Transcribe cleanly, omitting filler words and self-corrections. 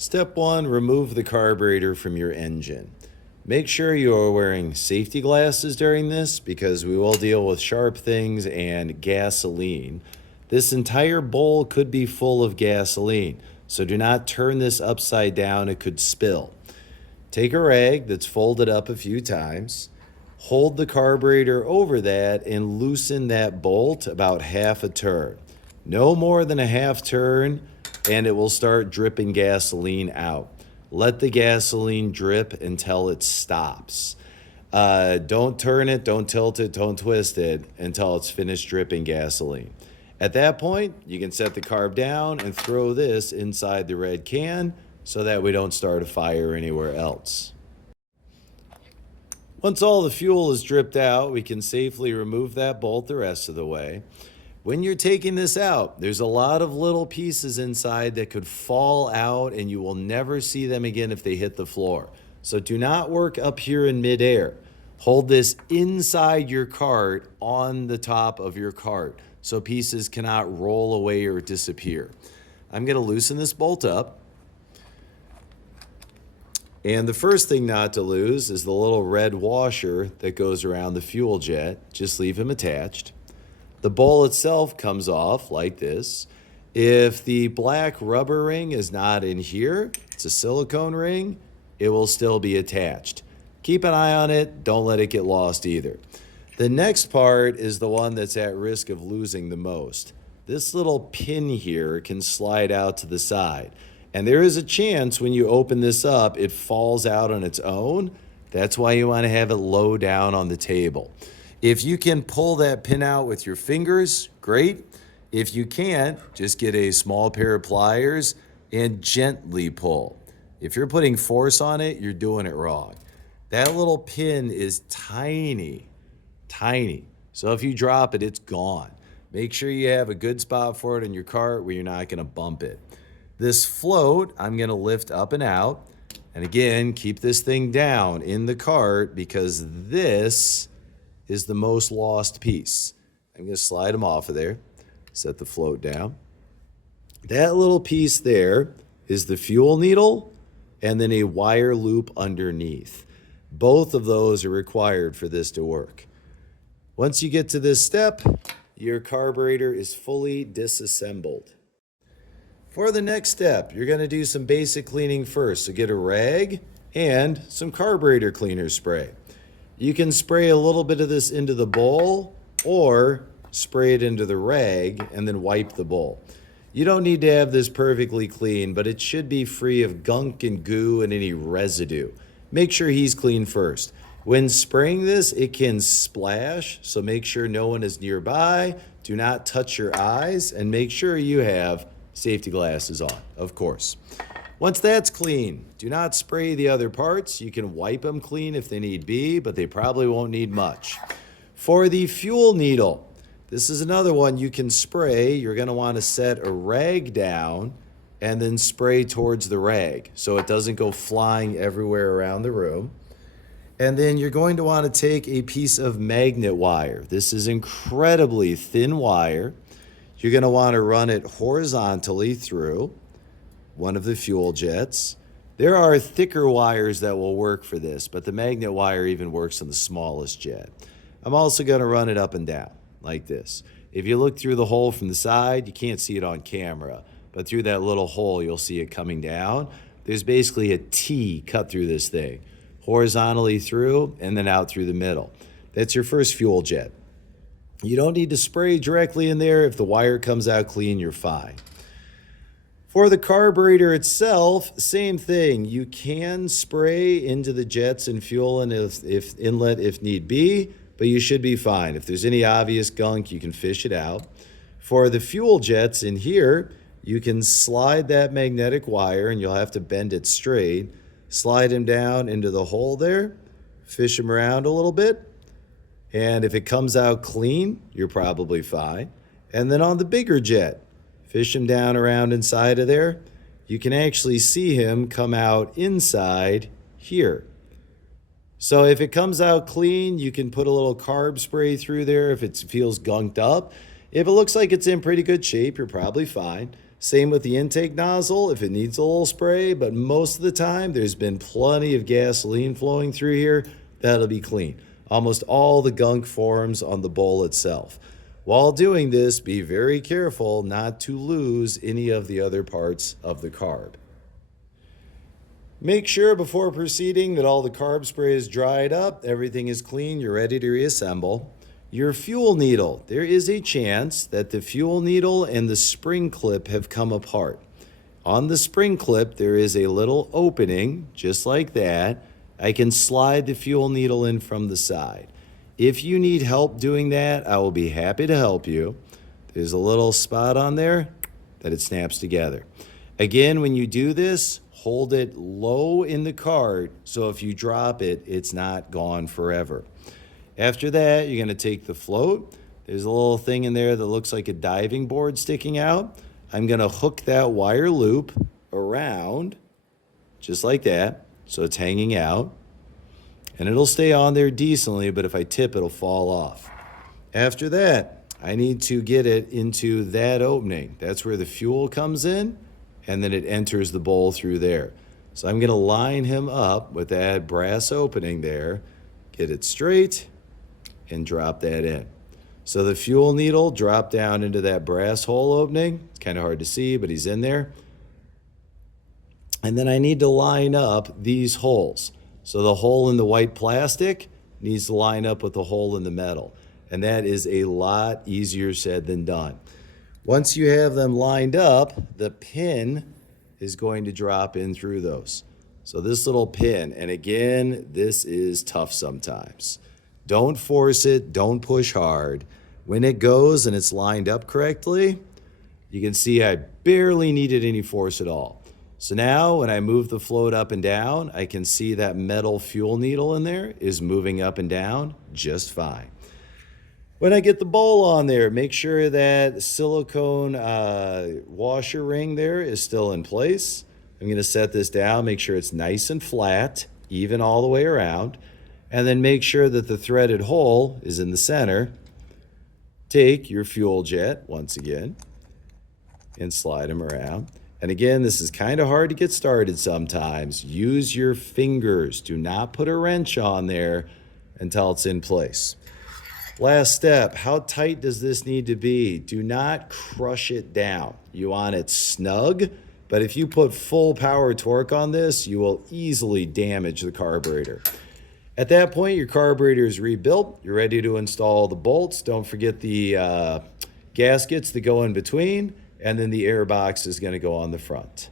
Step 1, remove the carburetor from your engine. Make sure you are wearing safety glasses during this because we will deal with sharp things and gasoline. This entire bowl could be full of gasoline, so do not turn this upside down, it could spill. Take a rag that's folded up a few times, hold the carburetor over that and loosen that bolt about half a turn. No more than a half turn and it will start dripping gasoline out. Let the gasoline drip until it stops. Don't turn it, don't tilt it, don't twist it until it's finished dripping gasoline. At that point, you can set the carb down and throw this inside the red can so that we don't start a fire anywhere else. Once all the fuel is dripped out, we can safely remove that bolt the rest of the way. When you're taking this out, there's a lot of little pieces inside that could fall out and you will never see them again if they hit the floor. So do not work up here in midair. Hold this inside your cart on the top of your cart so pieces cannot roll away or disappear. I'm going to loosen this bolt up. And the first thing not to lose is the little red washer that goes around the fuel jet. Just leave them attached. The bowl itself comes off like this. If the black rubber ring is not in here, it's a silicone ring, it will still be attached. Keep an eye on it, don't let it get lost either. The next part is the one that's at risk of losing the most. This little pin here can slide out to the side. And there is a chance when you open this up, it falls out on its own. That's why you want to have it low down on the table. If you can pull that pin out with your fingers, great. If you can't, just get a small pair of pliers and gently pull. If you're putting force on it, you're doing it wrong. That little pin is tiny, tiny. So if you drop it, it's gone. Make sure you have a good spot for it in your cart where you're not going to bump it. This float, I'm going to lift up and out. And again, keep this thing down in the cart because this is the most lost piece. I'm going to slide them off of there, set the float down. That little piece there is the fuel needle and then a wire loop underneath. Both of those are required for this to work. Once you get to this step, your carburetor is fully disassembled. For the next step, you're going to do some basic cleaning first. So get a rag and some carburetor cleaner spray. You can spray a little bit of this into the bowl or spray it into the rag and then wipe the bowl. You don't need to have this perfectly clean, but it should be free of gunk and goo and any residue. Make sure he's clean first. When spraying this, it can splash, so make sure no one is nearby. Do not touch your eyes and make sure you have safety glasses on, of course. Once that's clean, do not spray the other parts. You can wipe them clean if they need be, but they probably won't need much. For the fuel needle, this is another one you can spray. You're going to want to set a rag down and then spray towards the rag so it doesn't go flying everywhere around the room. And then you're going to want to take a piece of magnet wire. This is incredibly thin wire. You're going to want to run it horizontally through one of the fuel jets. There are thicker wires that will work for this, but the magnet wire even works on the smallest jet. I'm also going to run it up and down like this. If you look through the hole from the side, you can't see it on camera, but through that little hole, you'll see it coming down. There's basically a T cut through this thing, horizontally through and then out through the middle. That's your first fuel jet. You don't need to spray directly in there. If the wire comes out clean, you're fine. For the carburetor itself, same thing. You can spray into the jets and fuel and if inlet if need be, but you should be fine. If there's any obvious gunk, you can fish it out. For the fuel jets in here, you can slide that magnetic wire and you'll have to bend it straight. Slide him down into the hole there, fish him around a little bit, and if it comes out clean, you're probably fine. And then on the bigger jet, fish him down around inside of there. You can actually see him come out inside here. So if it comes out clean, you can put a little carb spray through there if it feels gunked up. If it looks like it's in pretty good shape, you're probably fine. Same with the intake nozzle if it needs a little spray, but most of the time there's been plenty of gasoline flowing through here. That'll be clean. Almost all the gunk forms on the bowl itself. While doing this, be very careful not to lose any of the other parts of the carb. Make sure before proceeding that all the carb spray is dried up, everything is clean, you're ready to reassemble. Your fuel needle, there is a chance that the fuel needle and the spring clip have come apart. On the spring clip, there is a little opening, just like that. I can slide the fuel needle in from the side. If you need help doing that, I will be happy to help you. There's a little spot on there that it snaps together. Again, when you do this, hold it low in the cart so if you drop it, it's not gone forever. After that, you're going to take the float. There's a little thing in there that looks like a diving board sticking out. I'm going to hook that wire loop around just like that, so it's hanging out. And it'll stay on there decently, but if I tip, it'll fall off. After that, I need to get it into that opening. That's where the fuel comes in, and then it enters the bowl through there. So I'm going to line him up with that brass opening there, get it straight, and drop that in. So the fuel needle dropped down into that brass hole opening. It's kind of hard to see, but he's in there. And then I need to line up these holes. So the hole in the white plastic needs to line up with the hole in the metal. And that is a lot easier said than done. Once you have them lined up, the pin is going to drop in through those. So this little pin, and again, this is tough sometimes. Don't force it, don't push hard. When it goes and it's lined up correctly, you can see I barely needed any force at all. So now when I move the float up and down, I can see that metal fuel needle in there is moving up and down just fine. When I get the bowl on there, make sure that silicone washer ring there is still in place. I'm going to set this down, make sure it's nice and flat, even all the way around, and then make sure that the threaded hole is in the center. Take your fuel jet, once again, and slide them around. And again, this is kind of hard to get started sometimes. Use your fingers. Do not put a wrench on there until it's in place. Last step, how tight does this need to be? Do not crush it down. You want it snug, but if you put full power torque on this, you will easily damage the carburetor. At that point, your carburetor is rebuilt. You're ready to install the bolts. Don't forget the gaskets that go in between, and then the air box is going to go on the front.